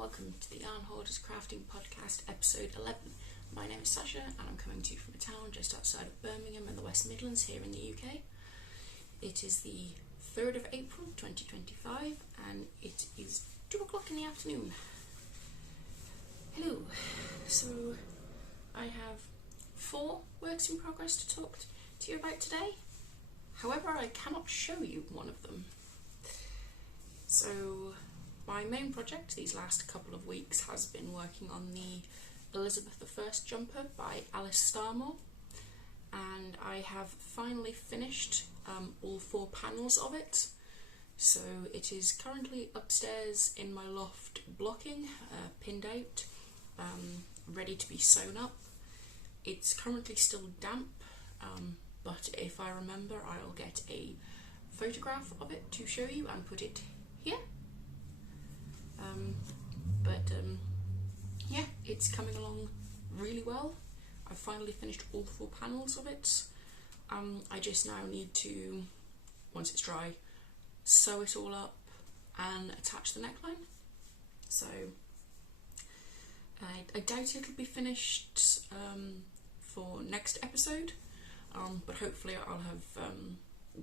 welcome to the Yarn Hoarders Crafting Podcast, episode 11. My name is Sasha and I'm coming to you from a town just outside of Birmingham in the West Midlands here in the UK. It is the 3rd of April 2025 and it is 2 o'clock in the afternoon. Hello. So I have 4 works in progress to talk to you about today. However, I cannot show you one of them. So my main project these last couple of weeks has been working on the Elizabeth I jumper by Alice Starmore, and I have finally finished all 4 panels of it. So it is currently upstairs in my loft blocking, pinned out, ready to be sewn up. It's currently still damp, but if I remember I'll get a photograph of it to show you and put it here. Yeah, it's coming along really well. I've finally finished all 4 panels of it. I just now need to, once it's dry, sew it all up and attach the neckline. So I doubt it'll be finished for next episode, but hopefully I'll have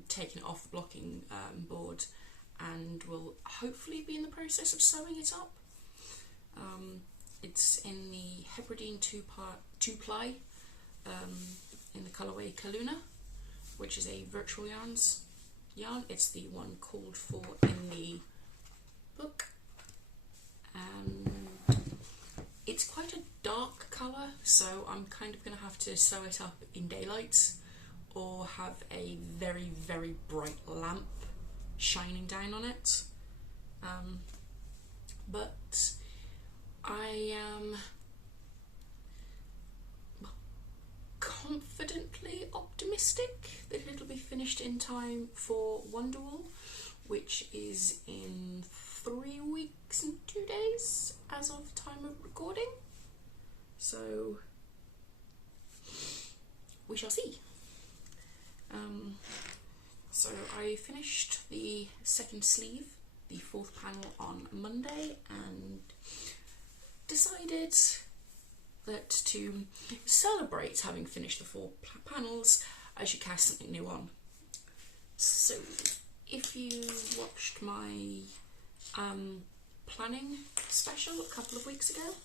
taken it off the blocking board and will hopefully be in the process of sewing it up. It's in the Hebridean 2-ply in the colourway Calluna, which is a virtual yarn. It's the one called for in the book, and it's quite a dark colour, so I'm kind of going to have to sew it up in daylight or have a very, very bright lamp shining down on it. But I am confidently optimistic that it'll be finished in time for Wonderwool, which is in 3 weeks and 2 days as of time of recording. So we shall see. So I finished the second sleeve, the 4th panel on Monday, and decided that to celebrate having finished the 4 panels, I should cast something new on. So if you watched my planning special a couple of weeks ago,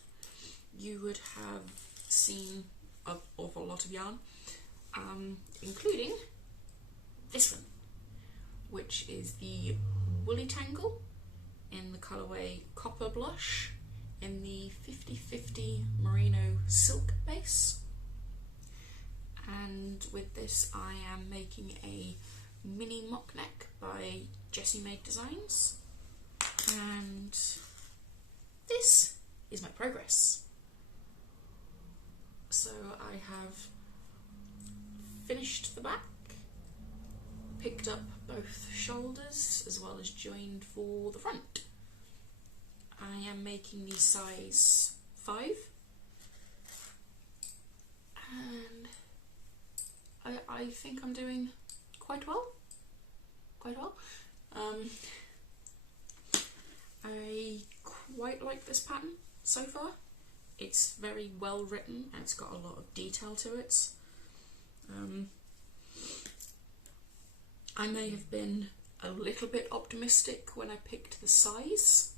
you would have seen an awful lot of yarn, including this one, which is the Woolly Tangle in the colourway Copper Blush in the 50/50 Merino silk base. And with this I am making a mini mock neck by Jessie Maed Designs, and this is my progress. So I have finished the back, picked up both shoulders as well as joined for the front. I am making the size 5, and I think I'm doing quite well. I quite like this pattern so far. It's very well written and it's got a lot of detail to it. I may have been a little bit optimistic when I picked the size.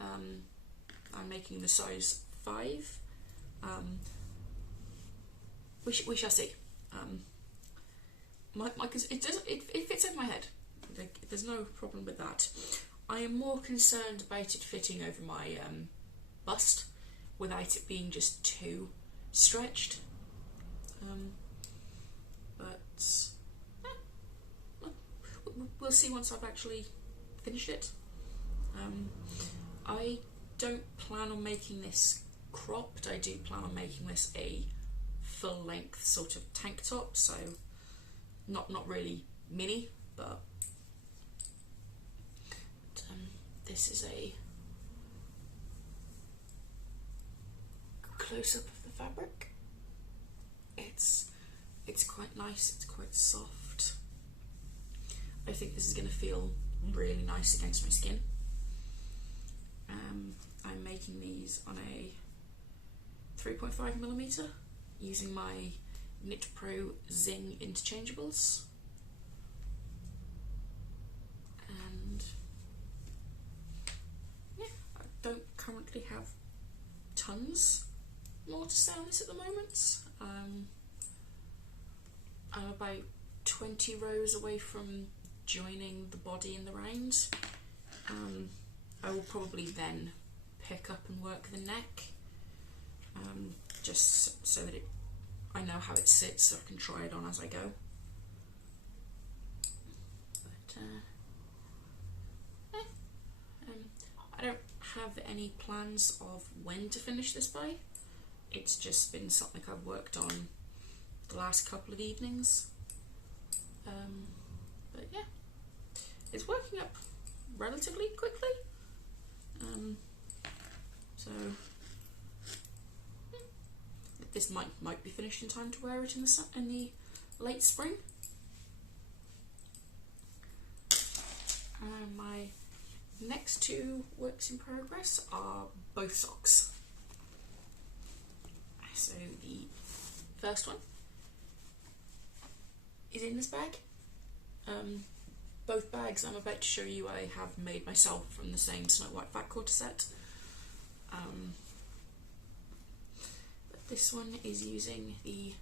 I'm making the size 5. We shall see. It fits in my head. There's no problem with that. I am more concerned about it fitting over my bust without it being just too stretched. But we'll see once I've actually finished it. I don't plan on making this cropped. I do plan on making this a full length sort of tank top, so not really mini, but this is a close-up of the fabric. It's quite nice, it's quite soft. I think this is going to feel really nice against my skin. I'm making making these on a 3.5mm using my Knit Pro Zing interchangeables. And yeah, I don't currently have tons more to say on this at the moment. I'm about 20 rows away from joining the body in the round. I will probably then pick up and work the neck, just so that I know how it sits, so I can try it on as I go. But I don't have any plans of when to finish this by. It's just been something I've worked on the last couple of evenings. But yeah, it's working up relatively quickly. So this might be finished in time to wear it in the late spring. My next two works in progress are both socks. So the first one is in this bag. Both bags I'm about to show you I have made myself from the same Snow White Fat Quarter set. But this one is using the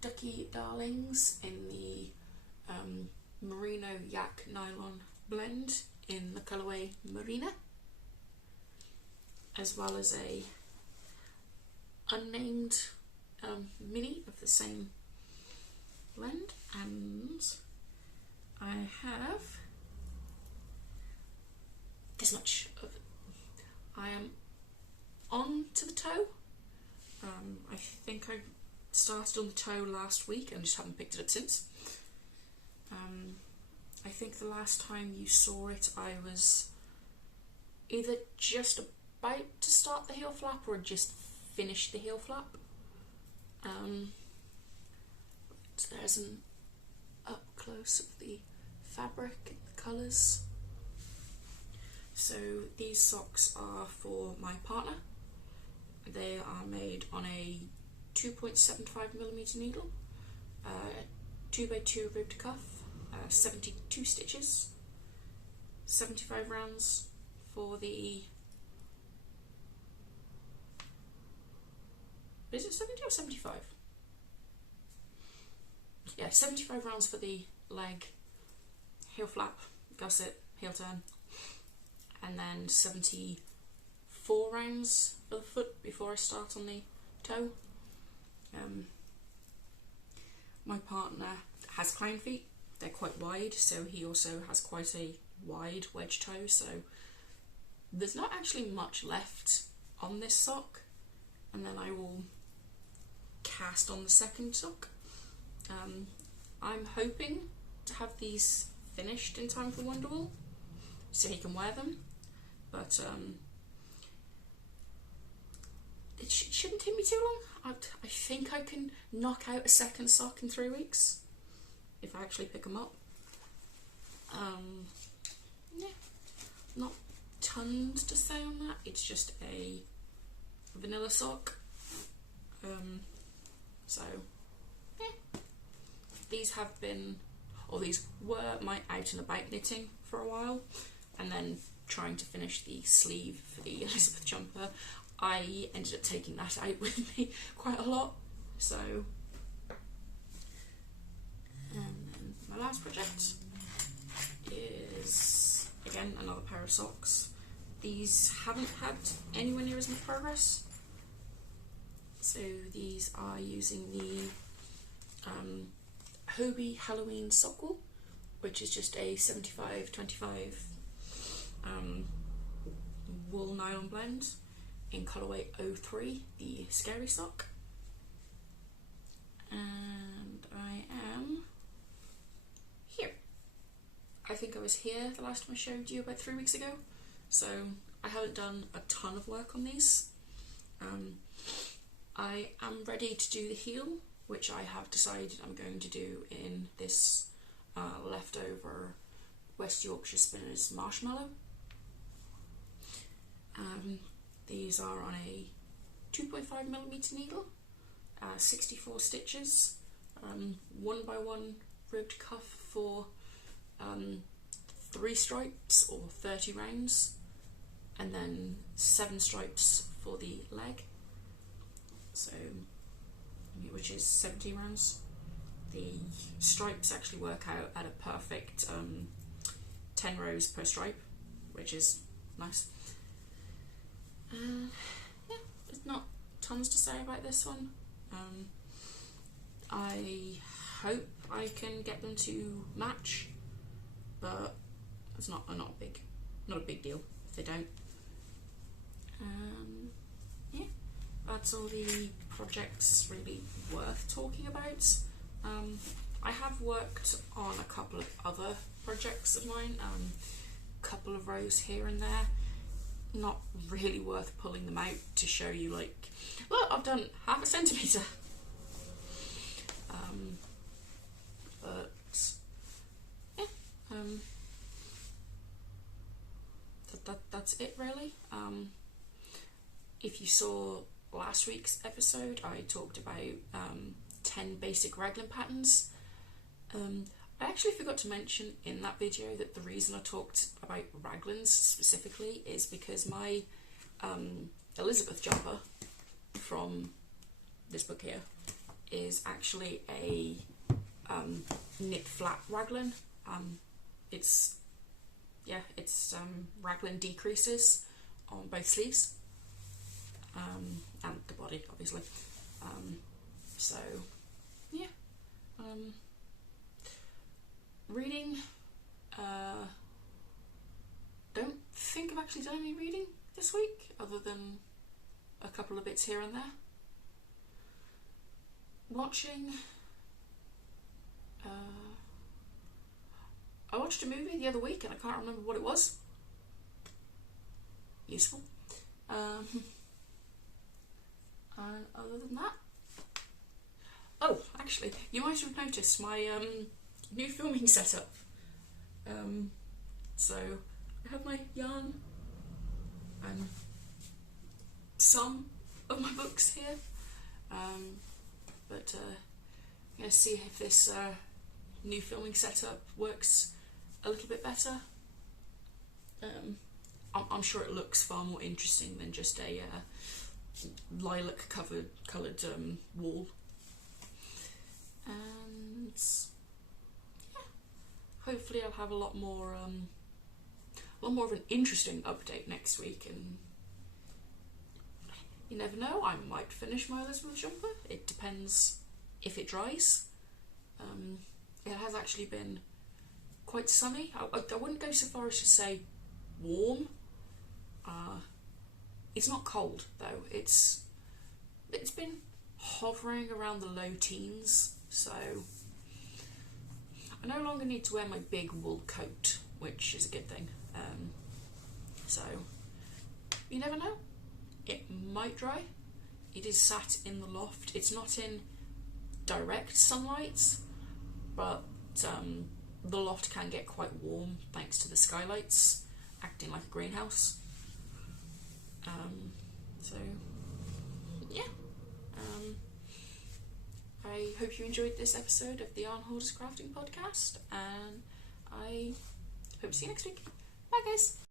Ducky Darlings in the Merino Yak Nylon blend in the colourway Marina, as well as a unnamed mini of the same blend. And I have this much of it. I am on to the toe. I think I started on the toe last week and just haven't picked it up since. I think the last time you saw it I was either just about to start the heel flap or just finished the heel flap. So there's an up close of the fabric and the colours. So these socks are for my partner. They are made on a 2.75mm needle, 2x2 ribbed cuff, 72 stitches, 75 rounds for the... Is it 70 or 75? Yeah, 75 rounds for the leg, heel flap, gusset, heel turn, and then 74 rounds for the foot before I start on the toe. My partner has clown feet. They're quite wide, so he also has quite a wide wedge toe, so there's not actually much left on this sock, and then I will cast on the second sock. I'm hoping to have these finished in time for Wonderwall so he can wear them, but it shouldn't take me too long. I think I can knock out a second sock in 3 weeks if I actually pick them up. Yeah, not tons to say on that. It's just a vanilla sock. So yeah, these have been, or these were my out and about knitting for a while, and then trying to finish the sleeve for the Elizabeth jumper. I ended up taking that out with me quite a lot. So, and then my last project is again another pair of socks. These haven't had anywhere near as much progress. So these are using the Hobbii Halloween sock wool, which is just a 75-25 wool nylon blend in colourway 03, the scary sock. And I am here. I think I was here the last time I showed you about 3 weeks ago, so I haven't done a ton of work on these. I am ready to do the heel, which I have decided I'm going to do in this leftover West Yorkshire Spinners marshmallow. These are on a 2.5mm needle, 64 stitches, 1x1 ribbed cuff for 3 stripes or 30 rounds, and then 7 stripes for the leg, so which is 70 rounds. The stripes actually work out at a perfect 10 rows per stripe, which is nice. Yeah, there's not tons to say about this one. I hope I can get them to match, but it's not a big deal if they don't. Yeah, that's all the projects really worth talking about. I have worked on a couple of other projects of mine, a couple of rows here and there. Not really worth pulling them out to show you, like, look, I've done half a centimetre. But yeah, that's it really. If you saw last week's episode, I talked about 10 basic raglan patterns. I actually forgot to mention in that video that the reason I talked about raglans specifically is because my Elizabeth jumper from this book here is actually a knit flat raglan. It's raglan decreases on both sleeves and the body, obviously. So yeah, reading. Don't think I've actually done any reading this week, other than a couple of bits here and there. Watching. I watched a movie the other week and I can't remember what it was. Useful. And other than that, oh, actually, you might have noticed my new filming setup. So I have my yarn and some of my books here, but I'm going to see if this new filming setup works a little bit better. I'm sure it looks far more interesting than just a lilac coloured wall. And yeah, hopefully I'll have a lot more of an interesting update next week, and you never know, I might finish my Elizabeth jumper. It depends if it dries. It has actually been quite sunny. I wouldn't go so far as to say warm. It's not cold though. It's been hovering around the low teens, so I no longer need to wear my big wool coat, which is a good thing. So you never know, it might dry. It is sat in the loft. It's not in direct sunlight, but the loft can get quite warm thanks to the skylights acting like a greenhouse. So yeah, I hope you enjoyed this episode of the Yarn Hoarders Crafting Podcast, and I hope to see you next week. Bye guys!